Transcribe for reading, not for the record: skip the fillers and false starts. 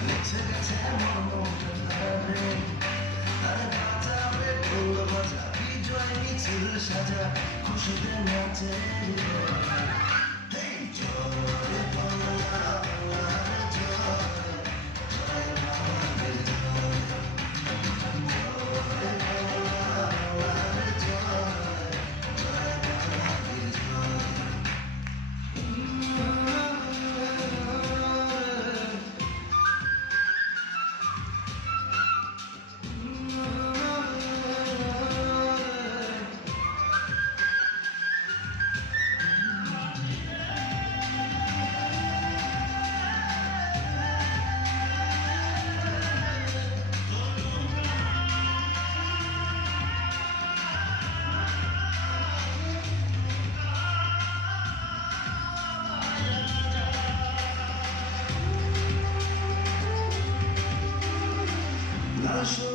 মুছে গেছে আমার মনটা ধারে আরে বাঁচাবে ঢোল বাজা বিজয় মিছিল সাজা খুশিতে নাচে জয় বাংলা বাংলার জয় জয় বাংলার জয় জয় বাংলা বাংলার জয় জয় বাংলার জয় লাল